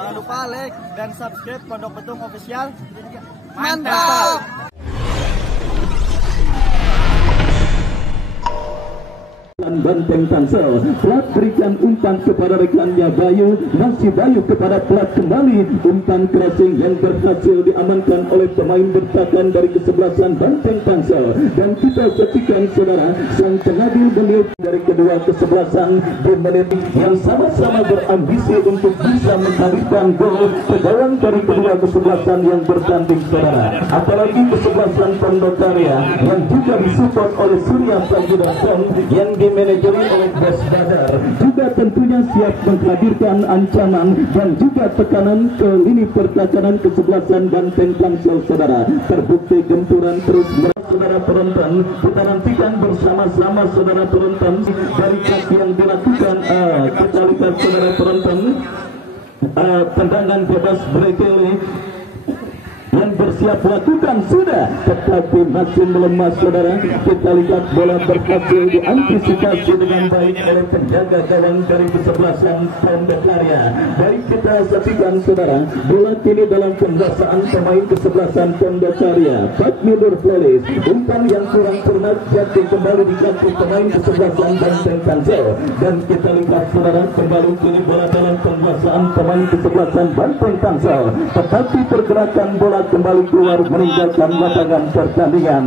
Jangan lupa like dan subscribe Pondok Betung Official. Mantap. Banteng Tangsel plat berikan umpan kepada rekannya Bayu, masih Bayu kepada plat kembali, umpan crossing yang berhasil diamankan oleh pemain bertahan dari kesebelasan Banteng Tangsel. Dan kita saksikan saudara sang pengadil beliau dari kedua kesebelasan di menit yang sama-sama berambisi untuk bisa menghadirkan gol ke gawang dari kedua kesebelasan yang bertanding saudara. Apalagi kesebelasan Pondok Karya yang juga disupport oleh Surya Prajurit yang dimanajeri oleh Bos Badar, juga tentunya siap menghadirkan ancaman dan juga tekanan ke lini pertahanan kesebelasan Banteng Tangsel saudara. Terbukti gempuran terus saudara penonton, kita nantikan bersama-sama saudara penonton dari kaki yang dilakukan kita lihat saudara penonton tendangan bebas Brekele yang bersiap lakukan sudah, tetapi masih melemah saudara. Kita lihat bola berhasil diantisipasi dengan baik oleh penjaga gawang dari kesebelasan Pondok Karya. Baik, kita saksikan saudara, bola kini dalam penguasaan pemain kesebelasan Pondok Karya. Fatmi Nurpolis, umpan yang kurang cermat jatuh kembali di kaki pemain kesebelasan Banteng Tangsel. Dan kita lihat saudara, kembali kini bola dalam penguasaan pemain kesebelasan Banteng Tangsel, tetapi pergerakan bola kembali keluar meninggalkan lapangan pertandingan.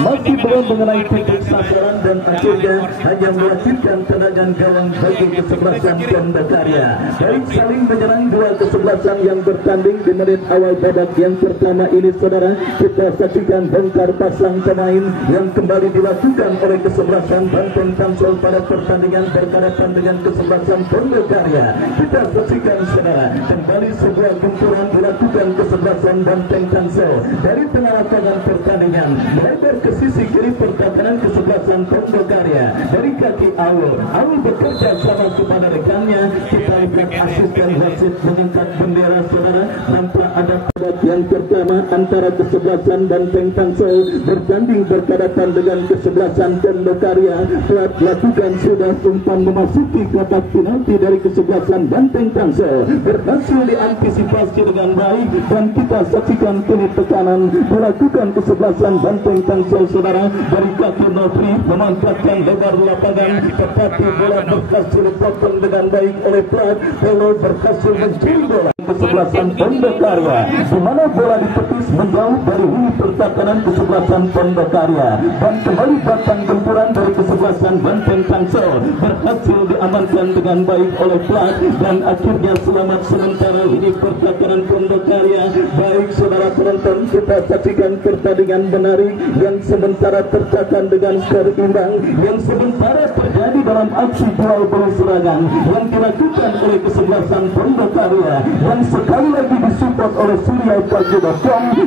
Masih belum mengenai titik sasaran dan akhirnya hanya melakukan tendangan gawang bagi kesebelasan Pondok Karya. Baik, saling menyerang dua kesebelasan yang bertanding di menit awal babak yang pertama ini saudara. Kita saksikan bongkar pasang pemain yang kembali dilakukan oleh kesebelasan Banteng Tangsel pada pertandingan berhadapan dengan kesebelasan Pondok Karya. Kita saksikan saudara, kembali sebuah gempuran dilakukan kesebelasan Banteng Tangsel dari tengah lapangan pertandingan melebar ke sisi kiri pertahanan kesebelasan Pondok Karya. Dari kaki Awul bekerja sama kepada rekannya. Kita lihat asisten wasit mengangkat bendera saudara. Nampak ada babak yang pertama antara kesebelasan Banteng Tangsel bertanding berhadapan dengan kesebelasan Pondok Karya. Telah dilakukan sudah umpan memasuki kotak penalti dari kesebelasan Banteng Tangsel, berhasil diantisipasi dengan baik dan kita saksikan kini tekanan melakukan kesebelasan Banteng Tangsel saudara. Dari kaki Nofri memanfaatkan lebar lapangan, tetapi bola berhasil dipotong dengan baik oleh Plat. Pelo berhasil mencuri bola kesebelasan Pondok Karya, di mana bola ditepis menjauh dari lini pertahanan kesebelasan Pondok Karya. Dan kembali batang gempuran dari kesebelasan Banteng Tangsel berhasil diamankan dengan baik oleh Plat, dan akhirnya selamat sementara lini pertahanan Pondok Karya. Baik saudara penonton, kita saksikan pertandingan menarik yang sementara tercatat dengan skor imbang, yang sementara terjadi dalam aksi duel bola serangan yang dilakukan oleh kesebelasan Pondok Karya, yang sekali lagi disupport oleh Surya Prajurit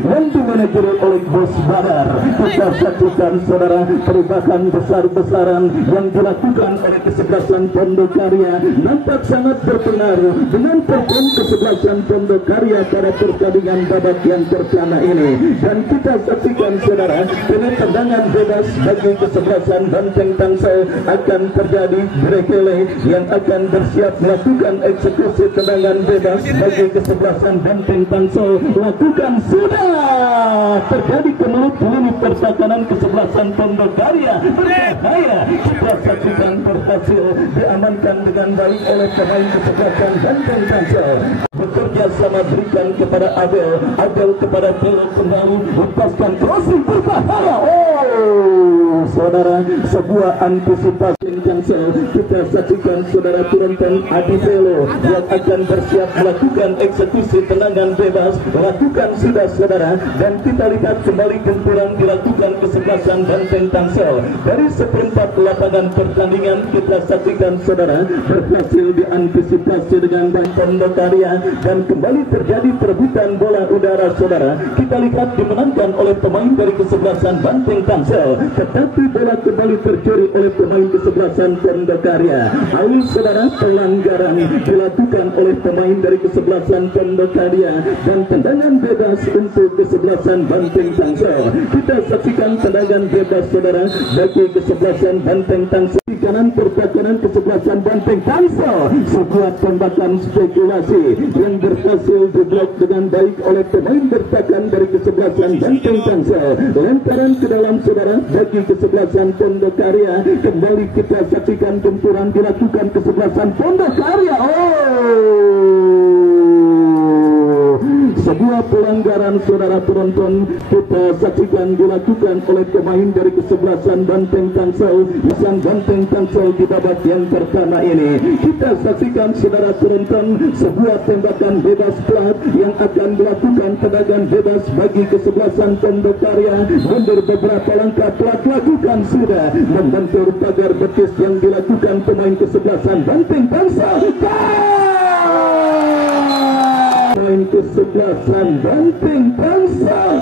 yang dimanajeri oleh Bos Badar. Kita saksikan saudara perubahan besar-besaran yang dilakukan oleh kesebelasan Pondok Karya nampak sangat berpengaruh dengan perform kesebelasan Pondok Karya pada pertandingan babak yang pertama ini. Dan kita saksikan saudara, kini tendangan bebas bagi kesebelasan Banteng Tangsel akan terjadi. Brekele yang akan bersiap melakukan eksekusi tendangan bebas bagi kesebelasan Banteng Tangsel. Lakukan sudah terjadi kemelut lini pertahanan kesebelasan Pondok Karya. Berbahaya, kita saksikan berhasil diamankan dengan baik oleh pemain kesebelasan Banteng Tangsel. Bekerja sama berikan kepada Abel kepada Pelo kembali lepaskan crossing berbahaya. Saudara, sebuah antisipasi Tangsel. Kita saksikan saudara penonton Adi Pelo yang akan bersiap melakukan eksekusi tendangan bebas. Lakukan sudah saudara, dan kita lihat kembali gempuran dilakukan kesebelasan Banteng Tangsel dari seperempat lapangan pertandingan. Kita saksikan saudara, berhasil diantisipasi dengan Pondok Karya dan kembali terjadi perebutan bola udara saudara. Kita lihat dimenangkan oleh pemain dari kesebelasan Banteng Tangsel, tetapi bola kembali tercuri oleh pemain kesebelasan Pondok Karya. Awal saudara, pelanggaran dilakukan oleh pemain dari kesebelasan Pondok Karya dan tendangan bebas untuk kesebelasan Banteng Tangsel. Kita saksikan tendangan bebas saudara bagi kesebelasan Banteng Tangsel. kanan pertahanan kesebelasan Banteng Tangsel. Sebuah tembakan spekulasi yang berhasil diblok dengan baik oleh pemain bertahan dari kesebelasan Banteng Tangsel. Lemparan ke dalam saudara bagi kesebelasan Pondokarya. Kembali kita saksikan gempuran dilakukan kesebelasan Pondokarya. Sebuah pelanggaran saudara penonton kita saksikan dilakukan oleh pemain dari kesebelasan Banteng Tangsel. Banteng Tangsel di babak yang pertama ini kita saksikan saudara penonton sebuah tembakan bebas plat yang akan melakukan tendangan bebas bagi kesebelasan Pondokarya. Mundur beberapa langkah plat lakukan sudah membentur pagar betis yang dilakukan pemain kesebelasan Banteng Tangsel. Pemain kesebelasan Banteng Tangsel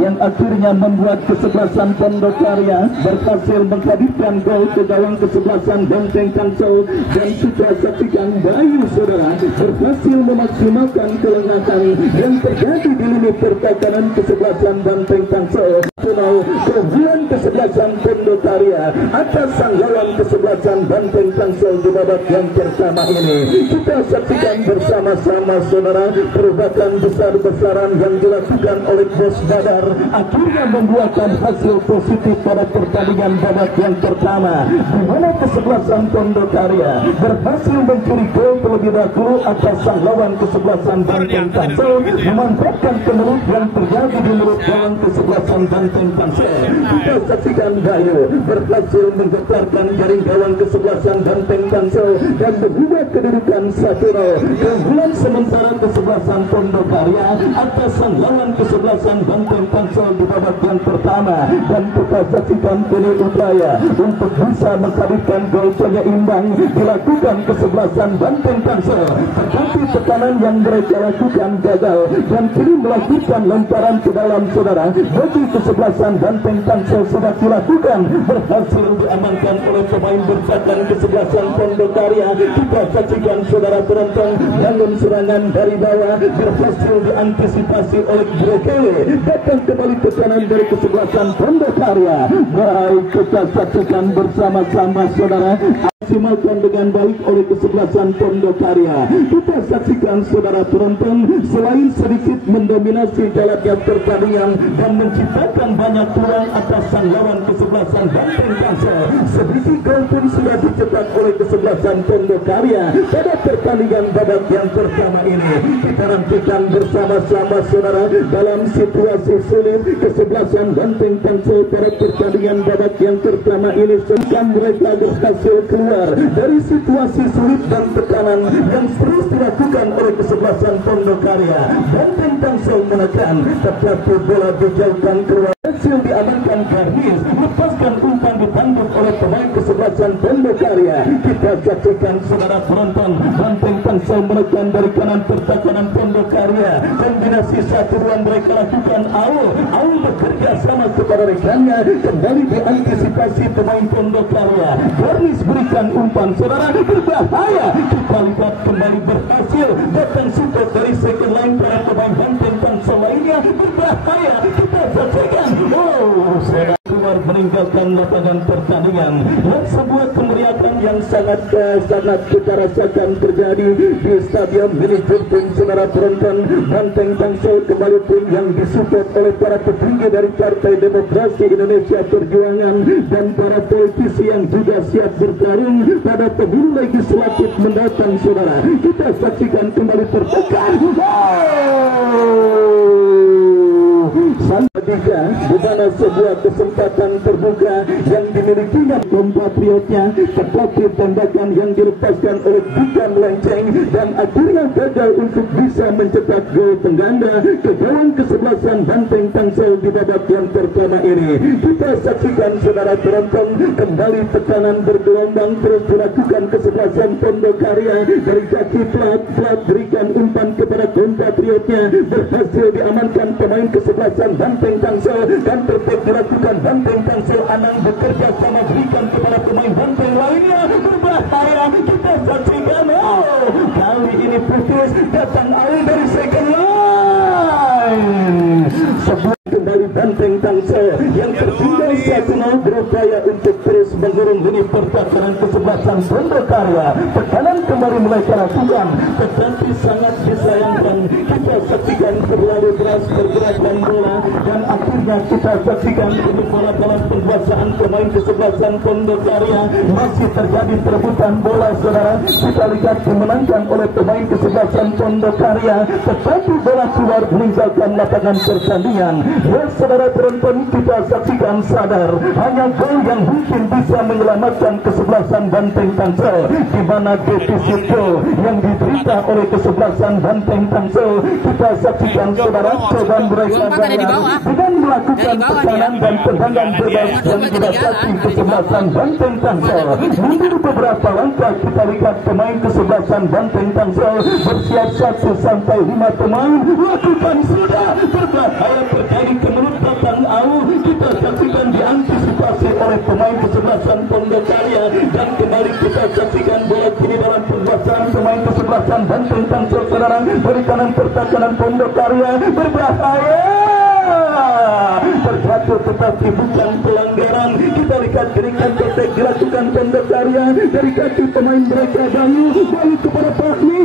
yang akhirnya membuat kesebelasan Pondokarya berhasil menghadirkan gol ke gawang kesebelasan Banteng Tangsel. Dan kita saksikan Bayu saudara berhasil memaksimalkan kelengahan yang terjadi di lini pertahanan kesebelasan Banteng Tangsel. Keunggulan kesebelasan Pondokarya atas sang lawan kesebelasan Banteng Tangsel di babak yang pertama ini. Kita saksikan bersama-sama saudara perubahan besar-besaran yang dilakukan oleh Bos Badar akhirnya membuahkan hasil positif pada pertandingan babak yang pertama, di mana kesebelasan Pondokarya berhasil mencuri gol terlebih dahulu atas sang lawan kesebelasan Banteng Tangsel, memanfaatkan kemelut yang terjadi di mulut gawang kesebelasan Banteng Tangsel. Kita saksikan Bayu berhasil menggetarkan jaring gawang kesebelasan Banteng Tangsel dan mengubah kedudukan 1-0. Keunggulan sementara kesebelasan Pondokarya atas sang lawan kesebelasan Banteng Tangsel di babak yang pertama. Dan kita saksikan kini upaya untuk bisa menghadirkan gol penyeimbang dilakukan kesebelasan Banteng Tangsel. Tetapi tekanan yang mereka lakukan gagal dan kini melakukan lemparan ke dalam saudara bagi kesebelasan Banteng Tangsel sudah dilakukan, berhasil diamankan oleh pemain bertahan kesebelasan Pondokarya. Kita saksikan saudara penonton bangun serangan dari bawah berhasil diantisipasi oleh Brekele. Datang kembali tekanan dari kesebelasan Pondokarya. Baik, kita saksikan bersama-sama saudara maksimalkan dengan baik oleh kesebelasan Pondokarya. Kita saksikan saudara penonton selain sedikit mendominasi jalannya pertandingan dan menciptakan banyak peluang atas sang lawan kesebelasan Banteng Tangsel, sedikit gol pun sudah dicetak oleh kesebelasan Pondokarya pada pertandingan babak yang pertama ini. Kita nantikan bersama-sama saudara dalam situasi sulit kesebelasan Banteng Tangsel pada pertandingan babak yang pertama ini, semoga mereka berhasil keluar dari situasi sulit dan tekanan yang terus dilakukan oleh kesebelasan Pondokarya. Banteng Tangsel menekan, tetapi bola dijauhkan keluar. Hasil diamankan Garnis, lepaskan umpan ditangguh oleh pemain kesebelasan Pondokarya. Kita saksikan saudara penonton Banteng Tangsel menekan dari kanan pertahanan Pondokarya. Kombinasi satu ruang mereka lakukan. Aul bekerja sama kepada rekannya, kembali diantisipasi pemain Pondokarya. Garnis berikan umpan saudara berbahaya. Kita lihat kembali berhasil datang support dari second line para pemain Banteng Tangsel lainnya berbahaya. Kita saksikan saudara keluar meninggalkan lapangan pertandingan. Dan sebuah kemeriahan yang sangat kita rasakan terjadi di Stadion Mini Jumping saudara penonton. Banteng Tangsel kembali tim yang disupport oleh para petinggi dari Partai Demokrasi Indonesia Perjuangan dan para politisi yang juga siap bertarung pada pemilu legislatif mendatang saudara. Kita saksikan kembali tertekan. Sandiaga di mana sebuah kesempatan terbuka yang dimilikinya compatriotnya, tetapi tembakan yang dilepaskan oleh Dika melenceng dan akhirnya gagal untuk bisa mencetak gol pengganda ke gawang kesebelasan Banteng Tangsel di babak yang pertama ini. Kita saksikan saudara penonton kembali tekanan bergelombang terus dilakukan kesebelasan Pondokarya dari kaki Plat berikan umpan kepada compatriotnya, berhasil diamankan pemain kesebelasan Banteng Tangsel dan tetap dilakukan Banteng Tangsel. Anang bekerja sama berikan kepada pemain Banteng lainnya. Berbahaya kita saksikan. Kali ini putus datang air dari second line. Sebuah kembali Banteng Tangsel yang tertinggal 1-0 berupaya untuk terus mengurung lini pertahanan kesebelasan Pondokarya. Tekanan kembali mulai dilakukan, tetapi sangat disayangkan kita saksikan terlalu deras pergerakan bola dan akhirnya kita saksikan ini bola dalam penguasaan pemain kesebelasan Pondokarya. Masih terjadi perebutan bola, saudara. Kita lihat dimenangkan oleh pemain kesebelasan Pondokarya, tetapi bola keluar meninggalkan lapangan pertandingan. Ya, saudara penonton, kita saksikan sadar hanya gol yang mungkin bisa menyelamatkan kesebelasan Banteng Tangsel, di mana defisit gol yang diderita oleh kesebelasan Banteng Tangsel. Kita saksikan saudara coban mereka dengan melakukan tekanan dan tendangan bebas yang didapati kesebelasan Banteng Tangsel. Mundur beberapa langkah, kita lihat pemain kesebelasan Banteng Tangsel bersiap 1-5 pemain lakukan sudah berbahaya terjadi kemenut datang au. Kita saksikan diantisipasi oleh pemain kesebelasan Pondokarya dan kembali kita saksikan bola kini dalam penguasaan pemain kesebelasan Banteng Tangsel, saudara. Dari kanan pertahanan Pondokarya berbahaya terjatuh tetapi bukan pelanggaran. Kita lihat gerikan ketek dilakukan Pondokarya dari kaki pemain mereka Bayu kepada Fahmi.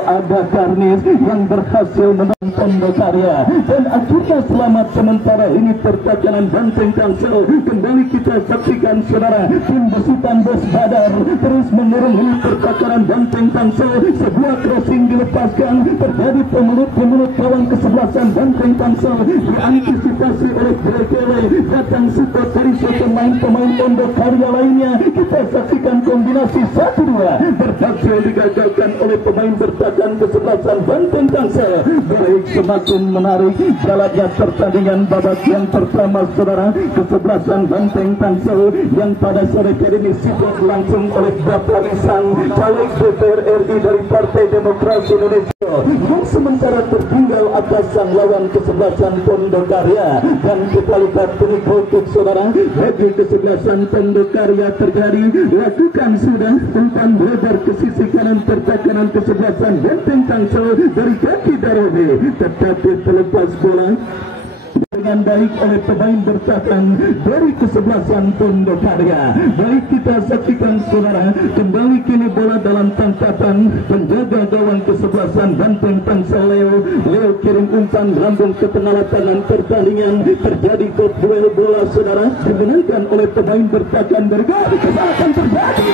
Ada Karnis yang berhasil menang Pondokarya dan akhirnya selamat sementara ini pertahanan Banteng Tangsel. Kembali kita saksikan saudara tim besutan Bos Badar terus mengurung ini pertahanan Banteng Tangsel. Sebuah crossing dilepaskan, terjadi pemulut gawang kesebelasan Banteng Tangsel diantisipasi oleh Brekele. Datang support dari pemain Pondokarya lainnya. Kita saksikan kombinasi 1-2 berhasil digagalkan oleh pemain bertahan kesebelasan Banteng Tangsel. Baik, semakin menarik jalannya pertandingan babak yang pertama, saudara. Kesebelasan Banteng Tangsel yang pada sore hari ini support langsung oleh Bapak Nisan, caleg DPR RI dari Partai Demokrasi Indonesia, yang sementara tertinggal atas sang lawan kesebelasan Pondokarya. Dan kita lihat penyebab saudara bagi kesebelasan Pondokarya terjadi lakukan sudah umpan lebar ke sisi kanan pertahanan kesebelasan Banteng Tangsel dari kaki Darobe, tetapi terlepas bola dengan baik oleh pemain bertahan dari kesebelasan Pondokarya. Baik, kita saksikan saudara kembali kini bola dalam tangkapan penjaga gawang kesebelasan Banteng Tangsel Leo kirim umpan lambung ke tengah lapangan pertandingan. Terjadi duel bola, saudara, dimenangkan oleh pemain bertahan bergol. Kesalahan terjadi.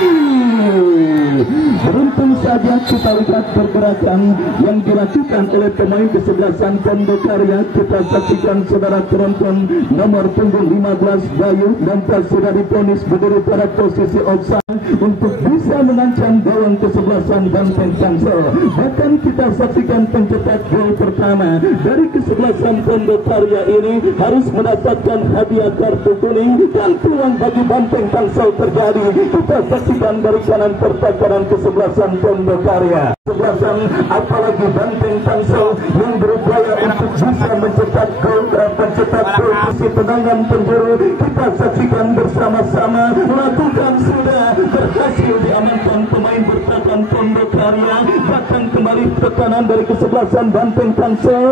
Beruntung saja kita lihat pergerakan yang dilakukan oleh pemain kesebelasan Pondokarya. Kita saksikan saudara penonton, nomor punggung 15 Bayu nampak sudah diponis berdiri pada posisi offside untuk bisa mengancam gawang kesebelasan Banteng Tangsel. Bahkan kita saksikan pencetak gol pertama dari kesebelasan Pondokarya ini harus mendapatkan hadiah kartu kuning dan peluang bagi Banteng Tangsel terjadi. Kita saksikan dari kanan pertahanan kesebelasan Pondokarya. Kesebelasan apalagi Banteng Tangsel yang berupaya untuk bisa mencetak gol posisi tendangan penjuru. Kita saksikan bersama-sama melakukan sudah berhasil diamankan pemain bertahan Pondokarya. Bahkan kembali tekanan dari kesebelasan Banteng Tangsel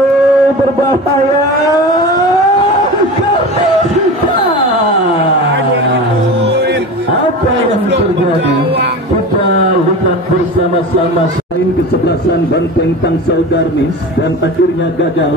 berbahaya. Apa yang terjadi? Kita lihat bersama-sama selain kesebelasan Banteng Tangsel Darmis dan akhirnya gagal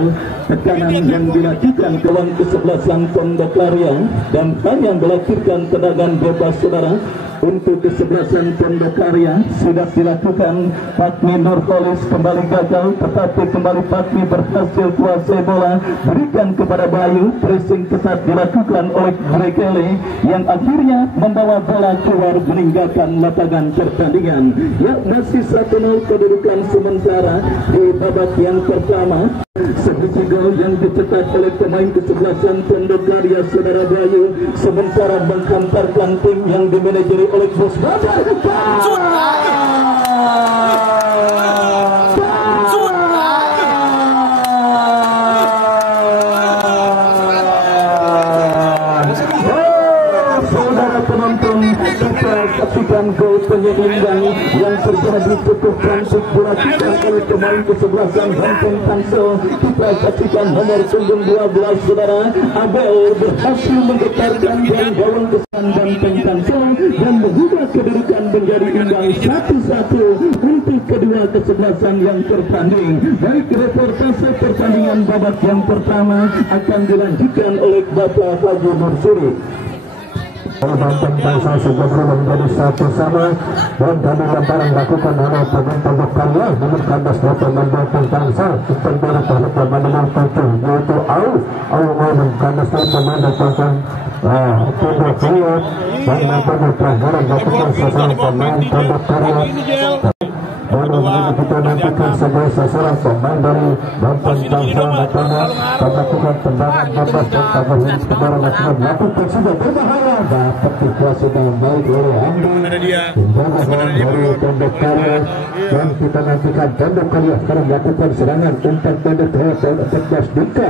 tekanan yang dilakukan gawang kesebelasan Pondokarya dan hanya melahirkan tendangan bebas, saudara. Untuk kesebelasan Pondokarya sudah dilakukan Fatmi Nurholis kembali gagal, tetapi kembali Fatmi berhasil kuasai bola, berikan kepada Bayu. Pressing ketat dilakukan oleh Brekele yang akhirnya membawa bola keluar meninggalkan lapangan pertandingan. Ya, masih 1-0 kedudukan sementara di babak yang pertama. Sebiji gol yang dicetak oleh pemain kesebelasan Pondokarya, saudara Bayu, sementara menghantarkan tim yang dimanajeri oleh Bos Badar. menyaksikan gol penyeimbang yang terjadi cukup cantik dilakukan oleh pemain kesebelasan Banteng Tangsel. Kita saksikan nomor punggung 12 saudara Abel berhasil menggetarkan dan gawang kesan Banteng Tangsel dan mengubah kedudukan menjadi imbang 1-1 untuk kedua kesebelasan yang bertanding. Baik, reportase pertandingan babak yang pertama akan dilanjutkan oleh Bapak Haji Mursiri. Banteng Tangsel sudah menjadi 1-1 dan tadi lemparan lakukan oleh pemain Karya namun kandas pemain Banteng Tangsel untuk dari pemain Tangsel yaitu Au namun kandas pemain Banteng Pondok Karya dan lemparan pelanggaran lakukan sasaran pemain Pondok Karya. Dan kita nantikan sebagai sasaran pemain dari Banteng Tangsel matanya melakukan tendangan bebas dan tambahan kebaran lakukan sudah berbahaya dapat dikuasai dengan baik oleh Andi menjaga dari Pondok Karya dan kita nantikan Pondok Karya sekarang melakukan serangan umpan pendek tegas Dika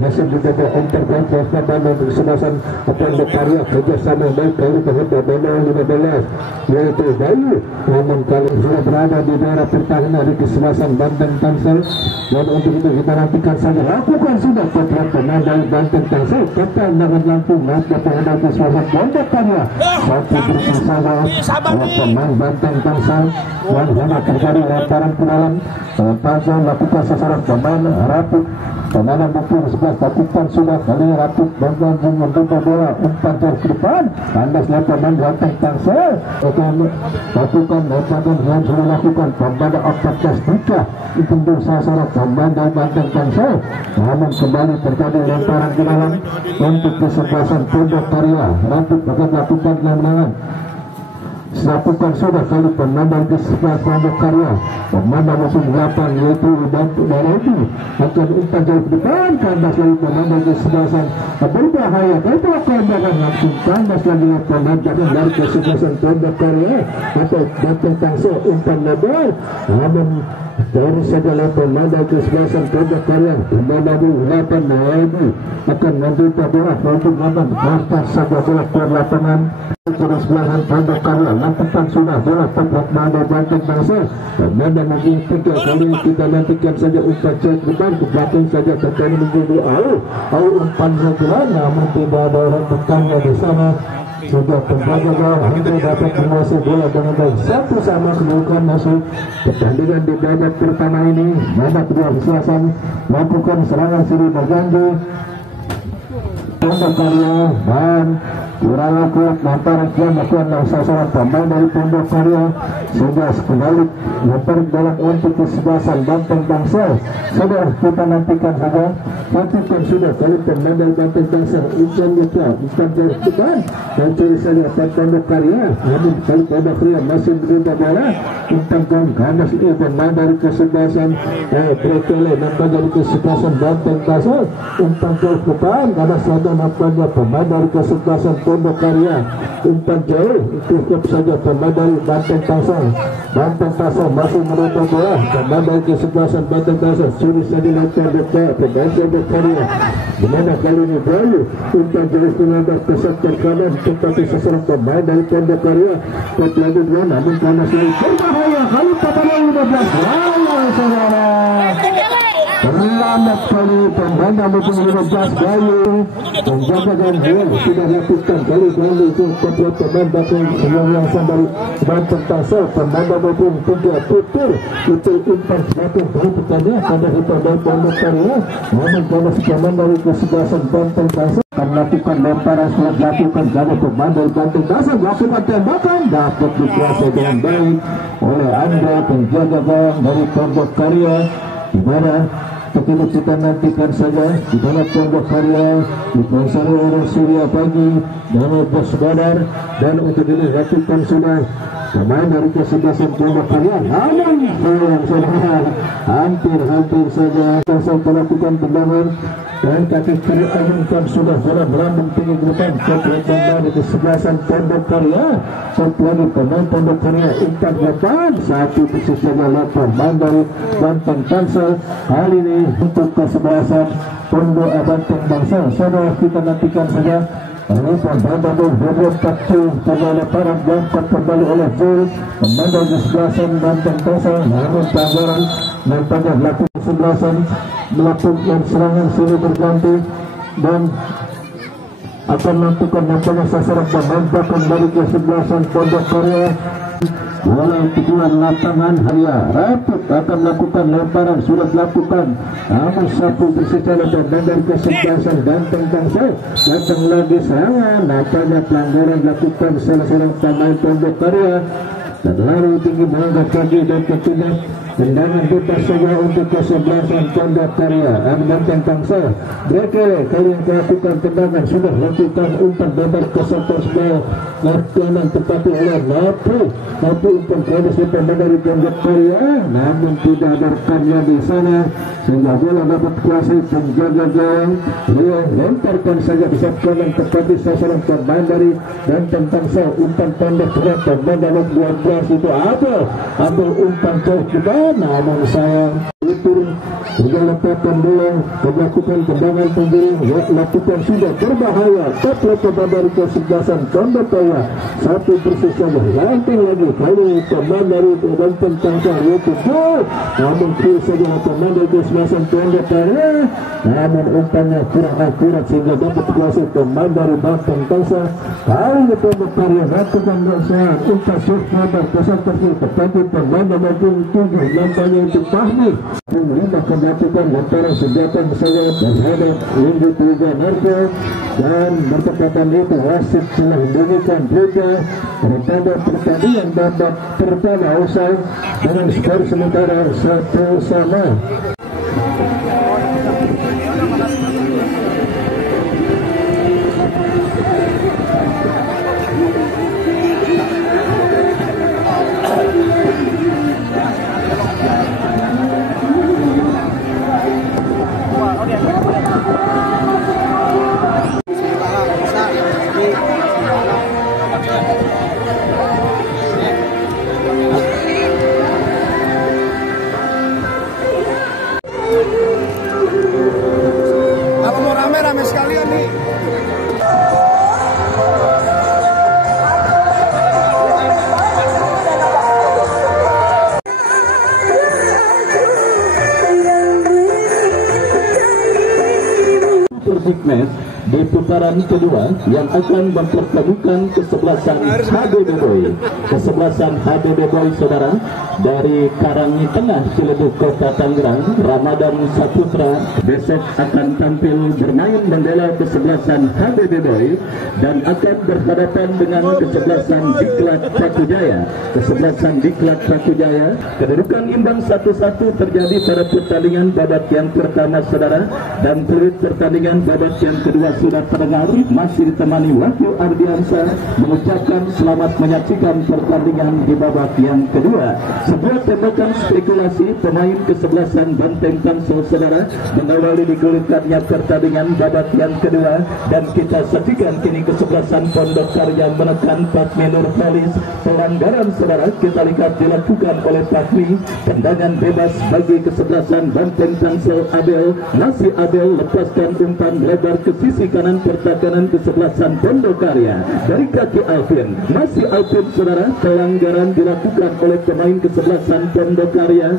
masih menjaga umpan pendek dan kesebelasan Pondok Karya kerjasama baik dari peserta nomor 15 yaitu Bayu namun kali sudah berada di daerah pertahanan di kesebelasan Banteng Tangsel dan untuk itu kita nantikan saja lakukan sudah pemain dari Banteng Tangsel kapan dengan lampu mata pengendal kesebelasan Pondok Karya satu bersama pemain Banteng Tangsel dan hanya terjadi lemparan ke dalam Tangsel lakukan sasaran pemain Rapid pemain bukti 11 lakukan sudah kali Rapid dan membuka bola umpan jauh ke depan kandas pemain Banteng Tangsel lakukan lemparan yang sudah lakukan pembada 14 Dika untuk sasaran pemain dari Banteng Tangsel namun kembali terjadi lemparan ke dalam untuk kesebelasan Pondok Karya. Rapid akan lakukan kemenangan lakukan sudah kali pemain dari kesebelasan Pondok Karya pemain musim 8 yaitu Bantu Darodi akan umpan jauh ke depan kandas lagi pemain dari kesebelasan berbahaya itu akan langsung kandas lagi pemain dari kesebelasan Pondok Karya atau Banteng Tangsel umpan lebar namun dari segala pemain dari kesebelasan Pondok Karya pemain dari 8 lagi akan menderita bola untuk memang lantas saja bola keluar lapangan terus belahan Pondok Karya lakukan sudah bola tepat dari Banteng Tangsel pemain dan lagi 3 kali kita nantikan saja umpan cek depan ke belakang saja terjadi menjadi Au umpan segera namun tidak ada orang tekannya di sana sudah penjaga gawang Hendri dapat menguasai bola dengan baik 1-1 kedudukan masuk pertandingan di babak pertama ini. Babak kedua kesebelasan melakukan serangan silih berganti Pondok Karya dan kurang kuat lantaran dia melakukan sasaran pemain dari Pondok Karya sehingga kembali lempar dalam untuk kesebelasan Banteng Tangsel. Sudah kita nantikan saja nantikan sudah kali pemain dari Banteng Tangsel umpan jauh depan dan cari saja Pondok Karya namun kali Pondok Karya masih berubah bola umpan kandas itu pemain dari kesebelasan Prekele nampak dari kesebelasan Banteng Tangsel umpan jauh depan kandas saja nampaknya pemain dari kesebelasan Pondok Karya umpan jauh cukup saja pemain dari Banteng Tangsel. Banteng Tangsel masih merubah bola pemain dari kesebelasan Banteng Tangsel sudah saja lempar dekat pemain Pondok Karya dimana kali ini Bayu umpan jauh menambah ke sektor kanan tetapi sasaran pemain dari Pondok Karya lagi dua namun karena selalu berbahaya kali pemain 15 saudara terlambat kali pemain nomor 15 Bayu menjaga gangguan sudah lakukan kali itu ketua pemain Banteng yang sambil Banteng Tangsel pemain nomor 3 Putur itu umpan satu kali pertandingan pada pemain Pondok Karya namun karena pemain dari kesebelasan Banteng Tangsel akan melakukan lemparan sudah dilakukan dari pemain dari Banteng Tangsel melakukan tembakan dapat dikuasai dengan baik oleh Andre penjaga gawang dari Pondok Karya di mana ketika kita nantikan saja di mana Pondok Karya dikuasai oleh Surya Pagi dan Bos Badar dan untuk ini lakukan sudah pemain dari kesebelasan Pondok Karya namun hampir saja Tangsel melakukan tendangan dan kaki kiri umpan sudah bola melambung tinggi ke depan dari kesebelasan Pondok Karya lagi pemain Pondok Karya umpan depan satu persis saja lapor dari Banteng Tangsel kali ini untuk kesebelasan Pondok Banteng Tangsel. Saudara kita nantikan saja Rupa Bandung Bobot Takcu pada lemparan diangkat kembali oleh Jules memandang kesebelasan Banteng Tosa, namun pelanggaran nampaknya melakukan kesebelasan melakukan serangan silih berganti dan akan melakukan nampaknya sasaran pembentukan dari kesebelasan Pondok Karya. Bola pukulan lapangan Haria Rapid akan melakukan lemparan, sudah dilakukan namun sapu bersecara dan dari kesebelasan Banteng Tangsel. Datang lagi serangan, nampaknya pelanggaran dilakukan salah seorang pemain Pondok Karya. Terlalu tinggi mengangkat kaki dan ketunas. Tendangan bebas saja untuk kesebelasan Pondok Karya. Banteng Tangsel Brekele kali yang melakukan tendangan, sudah lakukan umpan bebas ke sektor sebelah kanan tepati oleh Napu umpan keras umpan dari Pondok Karya, namun tidak ada rekannya di sana sehingga bola dapat kuasai penjaga gawang. Dia lemparkan saja di sektor kanan tepati sasaran pemain dari Banteng Tangsel. Umpan pendek berat pemain dalam 12 itu Abel umpan jauh juga, namun sayang itu sudah lepaskan bola melakukan tendangan penggiring lakukan sudah berbahaya. Tapi dari kesebelasan Pondok Karya satu persis saja ranting lagi kali pemain dari Banteng Tangsel itu gol, namun kiri saja pemain dari kesebelasan Pondok Karya, namun umpannya kurang akurat sehingga dapat kuasai pemain dari Banteng Tangsel. Kali Pondok Karya lakukan usaha umpan sukses besar tersebut tetapi pemain nomor 7 nampaknya itu Fahmi Lima melakukan lemparan senjata saja terhadap Lindu Tiga Narko, dan bertepatan itu wasit telah memberikan juga pada pertandingan babak pertama usai dengan skor sementara 1-1. Aku mau rame-rame sekalian nih. Match di putaran kedua yang akan mempertemukan kesebelasan HBB Boy. Kesebelasan HBB Boy saudara dari Karangi Tengah Ciledug Kota Tangerang, Ramadan Saputra besok akan tampil bermain membela kesebelasan HBB Boy dan akan berhadapan dengan kesebelasan Diklat Pakujaya. Kesebelasan Diklat Pakujaya kedudukan imbang 1-1 terjadi pada pertandingan babak yang pertama saudara, dan peluit pertandingan babak yang kedua sudah terdengar. Masih ditemani Wakil Ardiansa mengucapkan selamat menyaksikan pertandingan di babak yang kedua. Sebuah tembakan spekulasi pemain kesebelasan Banteng Tangsel saudara mengawali digulirkannya pertandingan babak yang kedua, dan kita saksikan kini kesebelasan Pondok Karya menekan Fahmi Nurholis. Pelanggaran saudara kita lihat dilakukan oleh Fahmi, tendangan bebas bagi kesebelasan Banteng Tangsel. Abel lepaskan umpan lebar ke sisi kanan pertahanan kesebelasan Pondok Karya dari kaki Alvin. Masih Alvin saudara, pelanggaran dilakukan oleh pemain kesebelasan Pondok Karya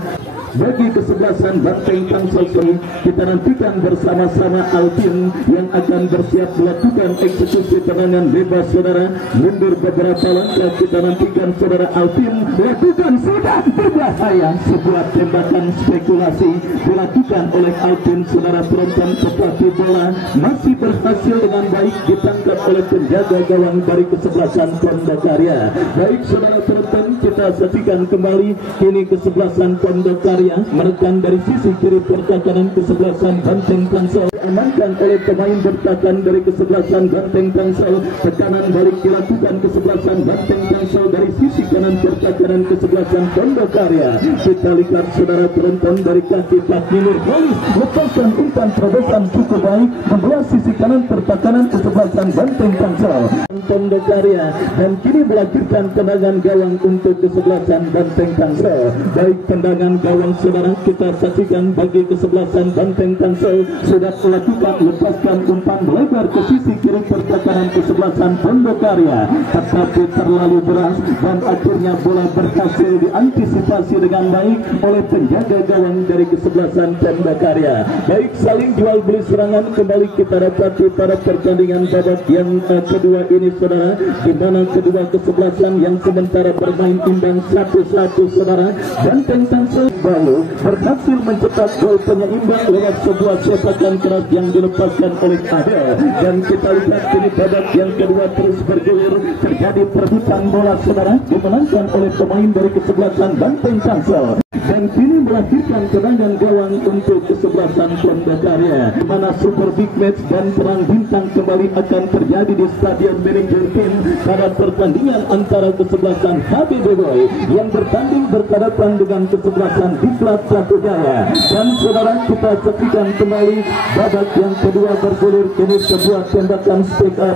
bagi kesebelasan Banteng Tangsel. Kita nantikan bersama-sama Alvin yang akan bersiap melakukan eksekusi tendangan bebas saudara. Mundur beberapa langkah, kita nantikan saudara Alvin lakukan sudah berbahaya. Sebuah tembakan spekulasi dilakukan oleh Alvin saudara, perempuan tetapi bola masih berhasil dengan baik ditangkap oleh penjaga gawang dari kesebelasan Pondok Karya. Baik saudara penonton, kita saksikan kembali kini kesebelasan Pondok Karya menekan dari sisi kiri pertahanan kesebelasan Banteng Tangsel, diamankan oleh pemain bertahan dari kesebelasan Banteng Tangsel. Tekanan balik dilakukan kesebelasan Banteng Tangsel dari sisi kanan pertahanan kesebelasan Pondok Karya. Kita lihat saudara penonton dari kaki Fahmi Nurholis lepaskan umpan terobosan cukup baik membelah sisi kanan pertahanan kesebelasan Banteng Tangsel Pondok Karya, dan kini melahirkan tendangan gawang untuk kesebelasan Banteng Tangsel. Baik tendangan gawang yang saudara kita saksikan bagi kesebelasan Banteng Tangsel sudah melakukan lepaskan umpan melebar ke sisi kiri pertahanan kesebelasan Pondokarya, tetapi terlalu deras dan akhirnya bola berhasil diantisipasi dengan baik oleh penjaga gawang dari kesebelasan Pondokarya. Baik, saling jual beli serangan kembali kita dapati pada pertandingan babak yang kedua ini saudara, di mana kedua kesebelasan yang sementara bermain imbang 1-1 saudara. Banteng Tangsel baru berhasil mencetak gol penyeimbang lewat sebuah sepakan keras yang dilepaskan oleh Adel, dan kita lihat ini babak yang kedua terus bergulir, terjadi perebutan bola saudara dimenangkan oleh pemain dari kesebelasan Banteng Tangsel, dan kini melahirkan tendangan gawang untuk kesebelasan Pondokarya, di mana super big match dan perang bintang kembali akan terjadi di Stadion Manager Team pada pertandingan antara kesebelasan HBD Boy yang bertanding berhadapan dengan kesebelasan Diklat Jaya. Dan saudara kita saksikan kembali babak yang kedua bergulir, kini sebuah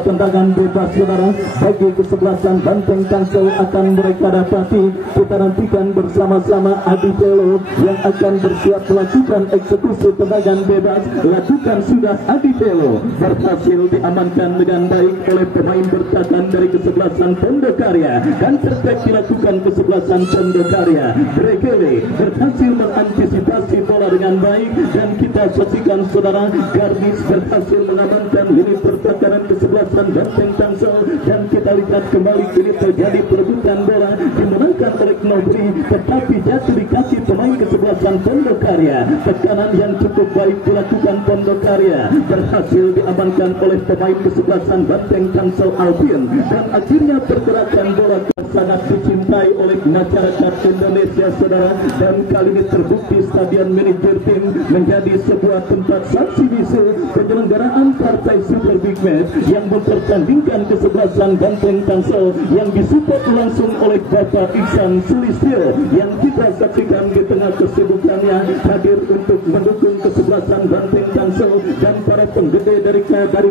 tendangan bebas saudara bagi kesebelasan Banteng Tangsel akan mereka dapati. Kita nantikan bersama-sama Adi Telo yang akan bersiap melakukan eksekusi tendangan bebas. Lakukan sudah Adi Telo, berhasil diamankan dengan baik oleh pemain bertahan dari kesebelasan Pondokarya, dan tertek dilakukan kesebelasan Pondokarya. Brekele berhasil mengantisipasi bola dengan baik, dan kita saksikan saudara Garbis berhasil mengamankan lini pertahanan kesebelasan Banteng Tangsel, dan kita lihat kembali ini terjadi perebutan bola dimenangkan oleh Nobri, tetapi jatuh di kaki pemain kesebelasan Pondokarya. Tekanan yang cukup baik dilakukan Pondokarya, berhasil diamankan oleh pemain kesebelasan Banteng Tangsel Alvin, dan akhirnya pergerakan bola sangat dicintai oleh masyarakat Indonesia saudara, dan kali ini terbukti Stadion Manager Team menjadi sebuah tempat saksi bisu penyelenggaraan partai Super Big Match yang mempertandingkan kesebelasan Banteng Tangsel yang disupport langsung oleh Bapak Iksan Sulistyo, yang kita saksikan di tengah kesibukannya hadir untuk mendukung kesebelasan Banteng Tangsel, dan para penggede dari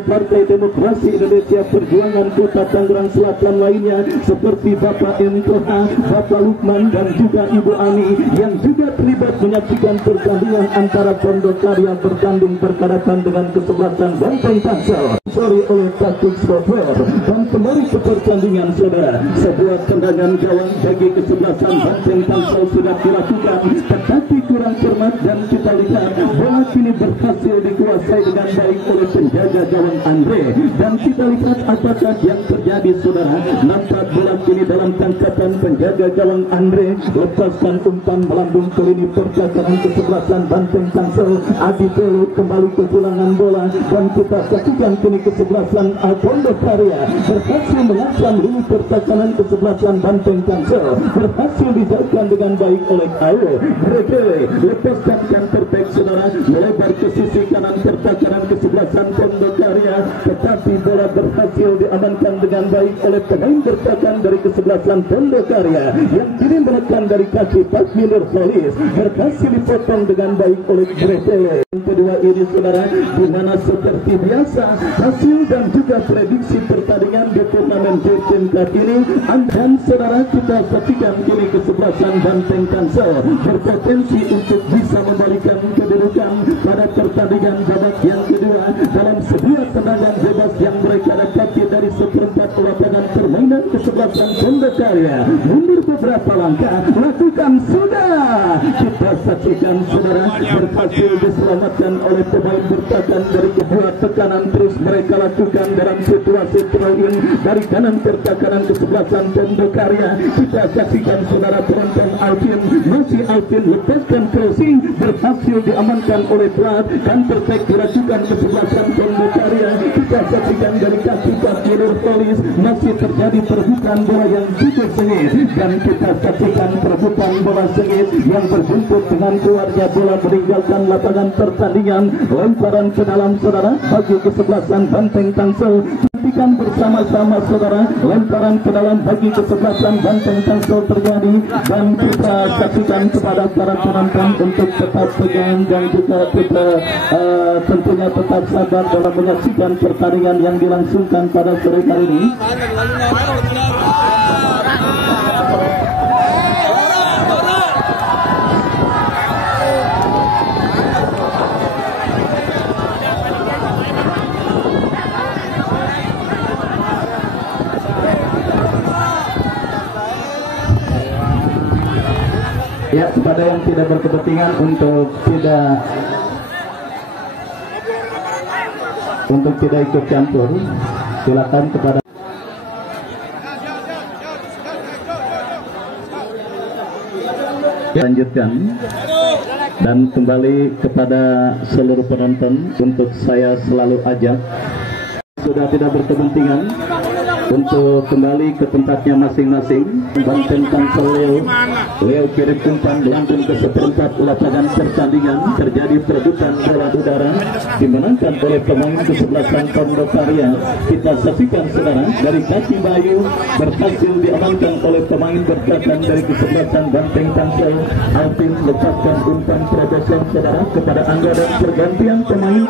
Partai Demokrasi Indonesia Perjuangan Kota Tangerang Selatan lainnya seperti Bapak Entoha, Bapak Lukman, dan juga Ibu Ani yang juga terlibat menyaksikan pertandingan antara Pondokarya bertanding berhadapan dengan kesebelasan Banteng Tangsel oleh taktik software. Dan kembali ke pertandingan saudara, sebuah tendangan gawang bagi kesebelasan Banteng Tangsel sudah dilakukan, tetapi kurang cermat, dan kita lihat bola kini berhasil dikuasai dengan baik oleh penjaga gawang Andre, dan kita lihat apakah yang terjadi saudara. Nampak bola kini dalam tangkapan penjaga gawang Andre, lepaskan umpan melambung ke lini pertahanan kesebelasan Banteng Tangsel. Adi Telo kembali kepulangan bola, dan kita saksikan kini kesebelasan Pondokarya berhasil mengancam lini pertahanan kesebelasan Banteng Tangsel, berhasil dijauhkan dengan baik oleh Ayo Brekele, lepaskan counter back saudara melebar ke sisi kanan pertahanan kesebelasan Pondokarya, tetapi bola berhasil diamankan dengan baik oleh pemain bertahan dari kesebelasan Pondokarya yang kini menekan dari kaki Fatmi Nurholis, berhasil dipotong dengan baik oleh Brekele. Yang kedua ini saudara, di mana seperti biasa hasil dan juga prediksi pertandingan di turnamen J-Team Cup ini, dan saudara kita saksikan kini kesebelasan Banteng Tangsel berpotensi untuk bisa membalikan kedudukan pada pertandingan babak yang kedua dalam sebuah tendangan bebas yang mereka dapati dari seperempat lapangan permainan kesebelasan Pondokarya. Mundur beberapa langkah, lakukan sudah. Kita saksikan saudara, berhasil diselamatkan oleh pemain bertahan dari kedua tekanan terus mereka lakukan dalam situasi throw-in dari kanan pertahanan kesebelasan Pondokarya. Kita saksikan saudara penonton Alvin, masih Alvin lepaskan crossing, berhasil diamankan oleh Prat, dan perfect dilakukan kesebelasan Pondokarya. Kita saksikan dari kaki Fatmi Nurholis, masih terjadi perebutan bola yang cukup sengit, dan kita saksikan perebutan bola sengit yang berbuntut dengan keluarnya bola meninggalkan lapangan pertandingan. Lemparan ke dalam saudara bagi kesebelasan Banteng Tangsel. Nantikan bersama-sama saudara, lemparan ke dalam bagi kesebelasan Banteng Tangsel terjadi, dan kita saksikan kepada para penonton untuk tetap tegang dan juga kita tentunya tetap sabar dalam menyaksikan pertandingan yang dilangsungkan pada sore hari ini. Ya, kepada yang tidak berkepentingan untuk tidak ikut campur, silakan kepada lanjutkan. Dan kembali kepada seluruh penonton, untuk saya selalu ajak sudah tidak berkepentingan untuk kembali ke tempatnya masing-masing. Banteng Tangsel Leo kirim umpan melambung ke seperempat lapangan pertandingan. Terjadi perebutan bola udara dimenangkan oleh pemain kesebelasan Pondokarya. Kita saksikan saudara, dari kaki Bayu berhasil diamankan oleh pemain bertahan dari kesebelasan Banteng Tangsel. Alvin lepaskan umpan terobosan saudara kepada Angga, dan pergantian pemain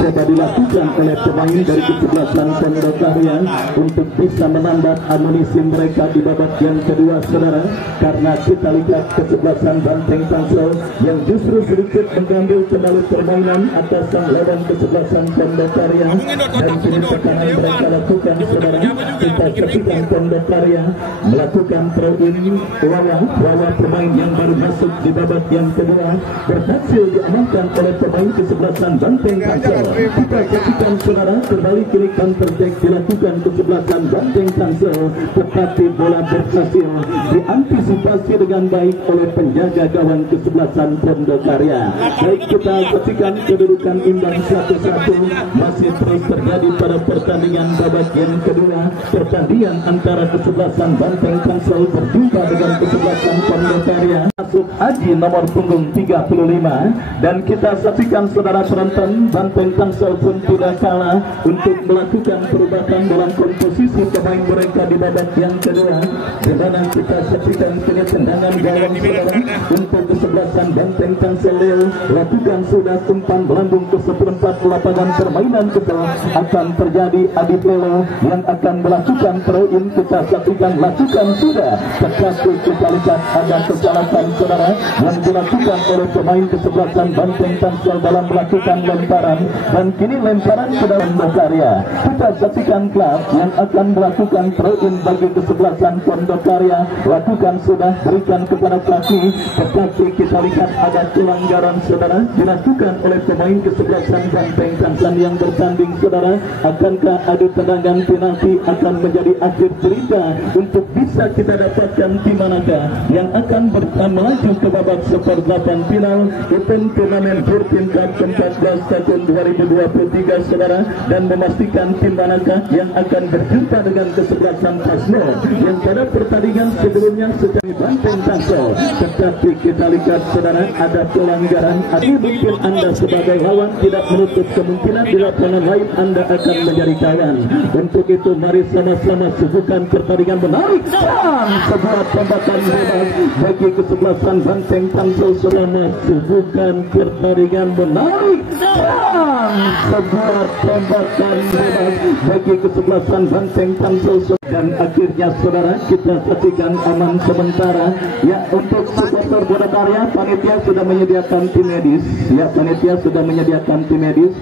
coba dilakukan oleh pemain dari kesebelasan Pondokarya untuk bisa menambah amunisi mereka di babak yang kedua saudara, karena kita lihat kesebelasan Banteng Tangsel yang justru sedikit mengambil kembali permainan atas sang lawan kesebelasan Pondokarya, dan kini tekanan mereka lakukan saudara. Kita saksikan Pondokarya melakukan throw-in. Wawa pemain yang baru masuk di babak yang kedua berhasil diamankan oleh pemain kesebelasan Banteng Tangsel. Kita saksikan saudara, kembali kini counter attack dilakukan kesebelasan Banteng Tangsel, tetapi bola berhasil diantisipasi dengan baik oleh penjaga gawang kesebelasan Pondokarya. Baik, kita saksikan kedudukan imbang 1-1 masih terus terjadi pada pertandingan babak yang kedua. Pertandingan antara kesebelasan Banteng Tangsel berjumpa dengan kesebelasan Pondokarya. Masuk Aji nomor punggung 35, dan kita saksikan saudara penonton, Banteng Tangsel pun tidak kalah untuk melakukan perubahan dalam komposisi pemain mereka di babak yang kedua, di mana kita saksikan kini tendangan gawang saudara untuk kesebelasan Banteng Tangsel. Leo lakukan sudah umpan melambung ke seperempat lapangan permainan. Kita akan terjadi Adit Lelo yang akan melakukan throw-in. Kita saksikan lakukan sudah, tetapi kita lihat ada kesalahan saudara yang dilakukan oleh pemain kesebelasan Banteng Tangsel dalam melakukan lemparan, dan kini lemparan ke dalam Pondokarya. Kita saksikan klub yang akan melakukan throw-in bagi kesebelasan Pondokarya. Lakukan sudah, berikan kepada kaki, tetapi kita lihat ada pelanggaran saudara dilakukan oleh pemain kesebelasan Banteng Tangsel yang bertanding saudara. Akankah adu tendangan penalti akan menjadi akhir cerita untuk bisa kita dapatkan tim manakah yang akan melaju ke babak seper-8 final Open Turnamen Burkin Cup 14 tahun 2023 saudara, dan memastikan tim manakah yang akan berjumpa dengan kesebelasan Pasmo yang pada pertandingan sebelumnya secara Banteng Tangsel. Tetapi kita lihat saudara, ada pelanggaran. Mungkin Anda sebagai lawan tidak menutup kemungkinan di lapangan lain Anda akan menjadi kawan. Untuk itu mari sama-sama suguhkan pertandingan menarik dan sebuah tembakan bebas bagi kesebelasan Banteng Tangsel. Selama suguhkan pertandingan menarik dan sebuah tembakan bebas bagi kesebelasan Banteng Tangsel. Dan akhirnya saudara, kita saksikan aman sementara ya untuk supporter Pondokarya. Panitia sudah menyediakan tim medis ya, panitia sudah menyediakan tim medis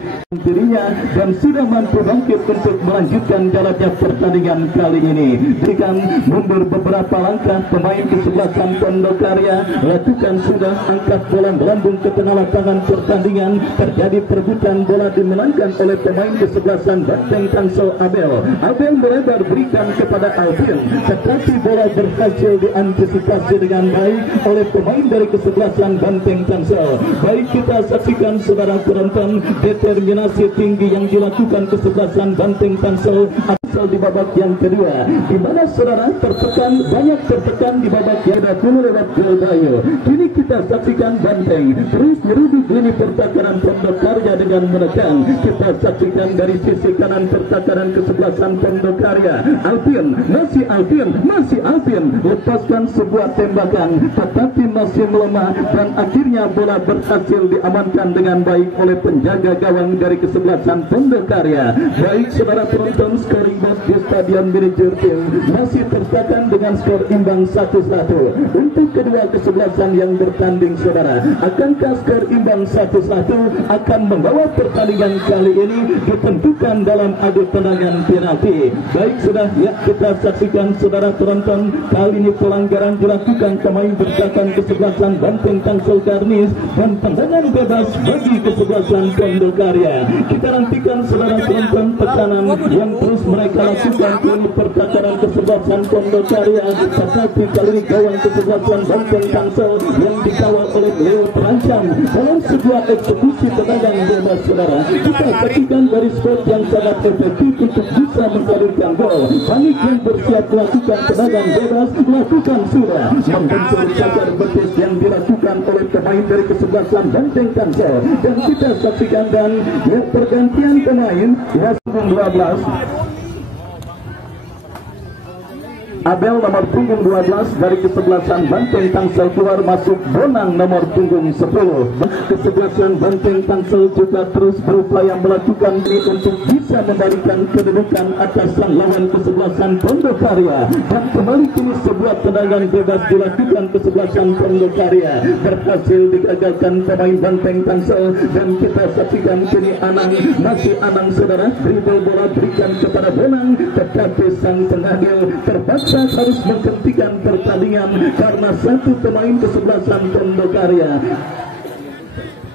dirinya dan sudah mampu bangkit untuk melanjutkan jalannya pertandingan kali ini. Berikan mundur beberapa langkah pemain kesebelasan Pondokarya, lakukan sudah angkat bola melambung ke tengah lapangan pertandingan. Terjadi perebutan bola dimenangkan oleh pemain kesebelasan Banteng Tangsel. Abel melebar berikan kepada Alvin, tetapi bola berhasil diantisipasi dengan baik oleh pemain dari kesebelasan Banteng Tangsel. Baik, kita saksikan saudara penonton, determinasi tinggi yang dilakukan kesebelasan Banteng Tangsel di babak yang kedua, di mana saudara banyak tertekan di babak yang kedua lewat gol Bayu. Kini kita saksikan Banteng terus merujuk lini pertahanan Pondokarya dengan menekan. Kita saksikan dari sisi kanan pertahanan kesebelasan Pondokarya. Masih Alvin lepaskan sebuah tembakan, tetapi masih melemah, dan akhirnya bola berhasil diamankan dengan baik oleh penjaga gawang dari kesebelasan Pondokarya. Baik saudara penonton, scoring Sport di Stadion Manajer Tim masih tertekan dengan skor imbang 1-1. Untuk kedua kesebelasan yang bertanding saudara, akankah skor imbang 1-1 akan membawa pertandingan kali ini ditentukan dalam adu tendangan penalti. Baik sudah ya, kita saksikan saudara penonton, kali ini pelanggaran dilakukan pemain bertahan kesebelasan Banteng Tangsel Karnis dan tendangan bebas bagi kesebelasan Pondokarya. Kita nantikan saudara penonton tekanan yang terus mereka lakukan di pertakaran kesebelasan Pondokarya, tetapi kali ini gawang kesebelasan Banteng Tangsel yang dikawal oleh Leo terancam dalam sebuah eksekusi tendangan bebas saudara. Kita saksikan dari spot yang sangat efektif untuk bisa menghadirkan gol. Panik yang bersiap melakukan tendangan bebas melakukan sudah membentur cagar betis yang dilakukan oleh pemain dari kesebelasan Banteng Tangsel, dan kita saksikan dan ya, pergantian pemain ya 12 Abel nomor punggung 12 dari kesebelasan Banteng Tangsel keluar masuk Bonang nomor punggung 10. Kesebelasan Banteng Tangsel juga terus berupaya melakukan ini untuk bisa memberikan kedudukan atas sang lawan kesebelasan Pondokarya, dan kembali kini sebuah tendangan bebas dilakukan kesebelasan Pondokarya berhasil digagalkan pemain Banteng Tangsel, dan kita saksikan kini masih Anang saudara dribble bola berikan kepada Bonang, tetapi sang pengadil terpaksa harus menghentikan pertandingan karena satu pemain kesebelasan Pondokarya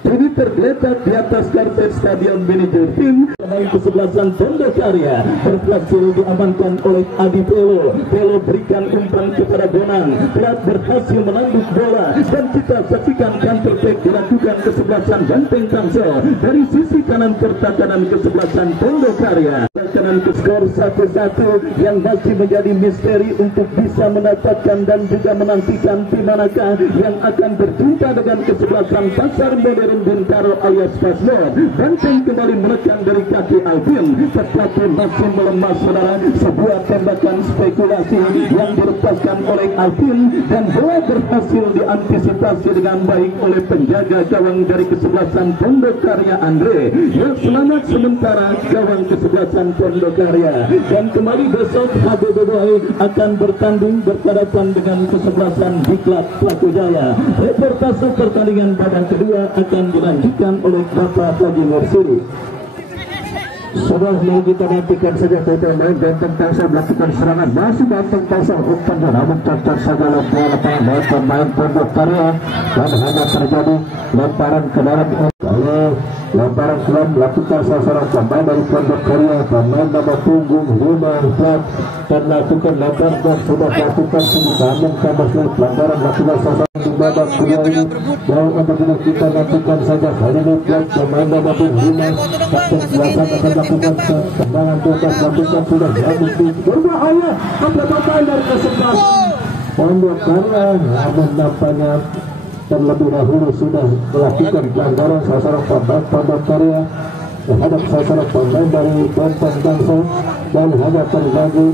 ini tergeletak di atas karpet Stadion Manajer Tim. Pemain kesebelasan Pondokarya berhasil diamankan oleh Adi Pelo. Pelo berikan umpan kepada Bonang, telah berhasil menanduk bola, dan kita saksikan counter attack dilakukan kesebelasan Banteng Tangsel dari sisi kanan pertahanan kesebelasan Pondokarya. Kanan ke skor 1-1 yang masih menjadi misteri untuk bisa mendapatkan dan juga menantikan tim manakah yang akan berjumpa dengan kesebelasan Pasar Modern Bintaro alias Paslon. Banteng kembali menekan dari kaki Alvin, tetapi masih melemah saudara. Sebuah tembakan spekulasi yang dilepaskan oleh Alvin, dan bola berhasil diantisipasi dengan baik oleh penjaga gawang dari kesebelasan Pondokarya Andre. Yang selamat sementara gawang kesebelasan Pondokarya, dan kembali besok HBBW akan bertanding berhadapan dengan kesebelasan Diklat Pelaku Jaya. Reportase pertandingan babak kedua akan dilanjutkan oleh Bapak Haji Mursiri. Sudah mau kita nantikan saja pemain Banteng Tangsel melakukan serangan, masih Banteng Tangsel umpan namun cacat saja lemparan dari pemain Pondokarya, dan hanya terjadi lemparan ke dalam oleh lemparan selam melakukan sasaran pemain dari Pondokarya, pemain nomor punggung 54 dan lakukan lemparan dan sudah melakukan namun kabar pelanggaran melakukan sasaran di babak kedua ini. Dan untuk itu kita nantikan saja kali ini pemain nomor punggung 5 kesebelasan akan lakukan tendangan bebas, lakukan sudah terbukti berbahaya kebebasan dari kesebelasan Pondokarya, namun nampaknya terlebih dahulu sudah melakukan pelanggaran sasaran pemain Pondokarya terhadap sasaran pemain dari Banteng Tangsel, dan hanya terjadi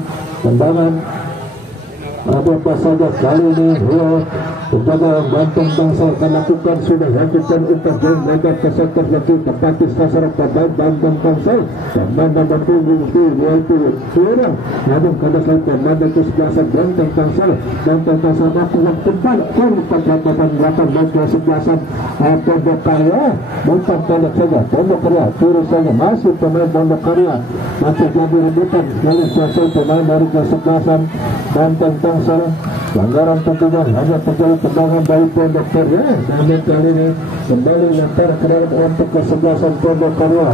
tendangan apa saja kali ini. Penjaga Banteng Tangsel akan lakukan sudah lakukan umpan jauh mereka ke sektor satu tepati sasaran pemain Banteng Tangsel, pemain nomor punggung yaitu seorang, namun pada saat pemain dari kesebelasan Banteng Tangsel melakukan umpan penjabatan belakang dan kesebelasan Pondokarya, umpan pendek saja Pondokarya turun saja, masih pemain Pondokarya masih jadi rebutan kali selesai pemain dari kesebelasan Banteng Tangsel. Pelanggaran tentunya hanya terjadi tendangan dari Pondokarya, namun kali ini kembali lempar ke dalam untuk kesebelasan Pondokarya.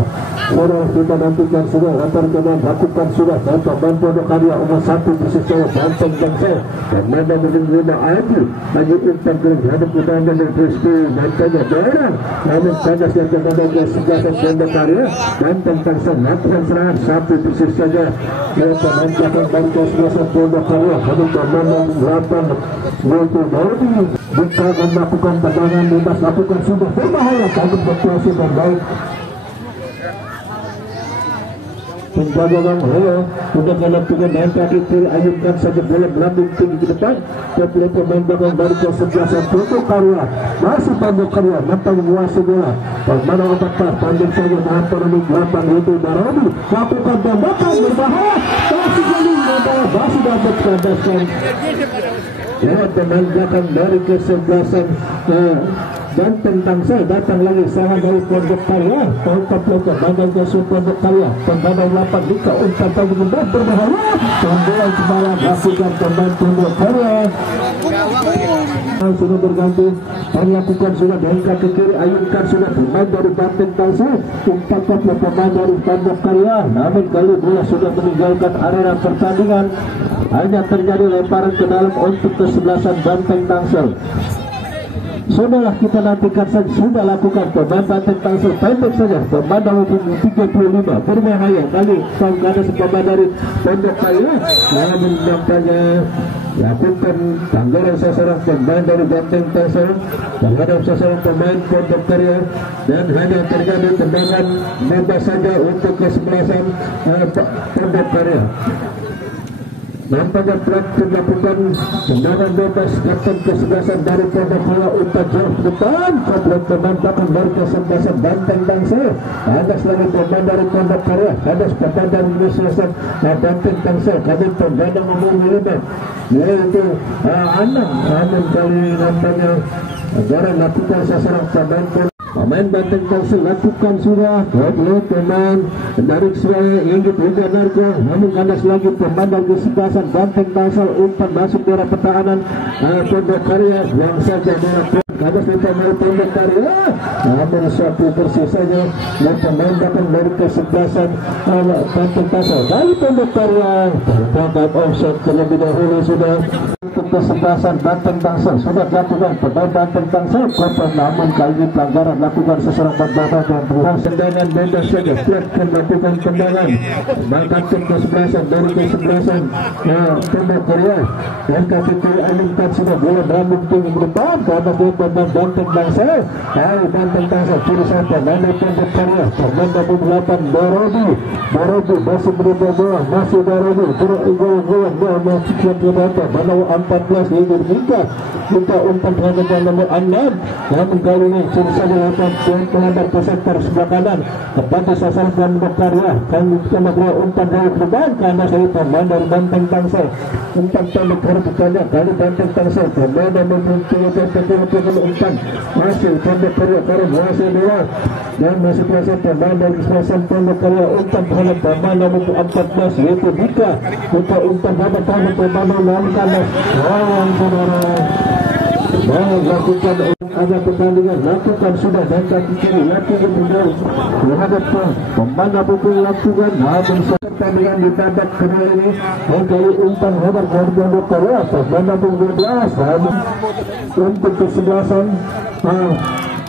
Sudah kita nantikan sudah lempar ke dalam lakukan sudah dari pemain Pondokarya umur 1 di sisi Banteng Tangsel, dan memang menerima Adi lagi umpan ke hadap utama dari Crispy Bantengnya daerah, namun panas yang kemudian kesebelasan Pondokarya. Banteng Tangsel melakukan serangan 1 persis saja dari pemain belakang dari kesebelasan Pondokarya, namun pemain 8 yaitu Daudi jika melakukan tendangan bebas lakukan sudah berbahaya kali berkuasa dan baik. Penjaga Bang Leo sudah melakukan main kaki kiri, ayunkan saja bola melambung tinggi ke depan ke pemain belakang dari kesebelasan Pondokarya, masih Pondokarya mampu menguasai bola. Pemain nomor 4 pandang saja menahan penuh 8 yaitu Daudi lakukan tembakan berbahaya. dapat kandaskan lewat pemain belakang dari kesebelasan Banteng Tangsel. Datang lagi serangan dari Pondok Karya, tangkap lebar bandar ke Pondok Karya, pembadai 8 Dika umpan tadi berbahaya, pembola kepala lakukan pemain Pondok Karya. Sudah berganti dan lakukan sudah diangkat ke kiri, ayunkan sudah pemain dari Banteng Tangsel, umpan pemain dari Pondok Karya, namun kali bola sudah meninggalkan area pertandingan. Hanya terjadi lemparan ke dalam untuk kesebelasan Banteng Tangsel. Sudahlah kita nantikan saja, sudah lakukan pemain Banteng Tangsel pendek saja, pemain dari 35 berbahaya kali sang ada pemain dari Pondok Karya, namun nampaknya lakukan tanggalan sasaran pemain dari Banteng Tangsel terhadap sasaran pemain Pondok Karya, dan hanya terjadi tendangan bebas saja untuk kesebelasan Pondok Karya. Nampaknya telah dilakukan tendangan bebas kapten kesebelasan dari Pondok Karya untuk jauh depan, komplit pemain belakang dari kesebelasan Banteng Tangsel. Ada lagi pemain dari Pondok Karya, ada pemain dari kesebelasan Banteng Tangsel. Kami tendangan memilih yaitu Anam kali nampaknya agar lakukan sasaran pemain Banteng Tangsel lakukan sudah pemain dari Surabaya Inggit Liga Narko, namun kandas lagi pemain dari kesebelasan Banteng Tangsel, umpan masuk daerah pertahanan Pondok Karya yang saja melakukan kandas dari Pondok Karya, namun satu bersih saja pemain datang dari kesebelasan Banteng Tangsel dari Pondok Karya terdapat offside terlebih dahulu. Sudah untuk kesebelasan Banteng Tangsel sudah dilakukan pemain Banteng Tangsel korban, namun kali ini pelanggaran lakukan seseorang berbahaya dan berulang tendangan bebas saja. Silakan lakukan tendangan Banteng kesebelasan dari kesebelasan Pondok Karya, dan KPK alihkan sudah bola berambut tinggi ke depan karena dia pemain Banteng Tangsel. Banteng Tangsel kiri saja dari Pondok Karya, pemain 28 Borobu masih berubah bola, masih Borobu gol masih kuat ke depan Banawa 14 ini minta umpan terhadap nomor 6, namun kali ini sudah saja lakukan pelanggar peserta sebelah kanan kepada sasaran Pondok Karya. Kami kita beri umpan dari depan karena saya pemain dari Banteng Tangsel, umpan Pondok Karya kali Banteng Tangsel pemain dan mempunyai umpan masih Pondok Karya masih bola dan masih kuasa pemain dari kesebelasan Pondok Karya, umpan terhadap pemain nomor 14 yaitu Dika, umpan terhadap pemain nomor 16 saudara lakukan ada pertandingan, lakukan sudah dan kaki kiri lakukan berjauh terhadap pemain apapun lakukan, namun pertandingan di babak kedua ini kali umpan hebat dari Pondok Karya pemain nomor 12 untuk kesebelasan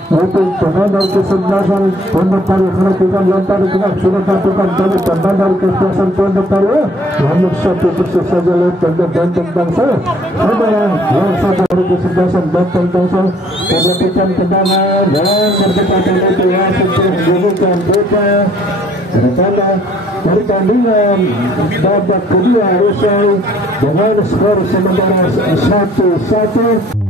untuk pemain dari kesebelasan Pondok Karya melakukan lempar di tengah, sudah dilakukan dari pemain dari kesebelasan Pondok Karya, namun satu persis saja lempar dari Banteng Tangsel. Saudara yang satu dari kesebelasan Banteng Tangsel melakukan tendangan dan berdekatan itu langsung menggunakan bola rencana pertandingan babak kedua usai dengan skor sementara 1-1.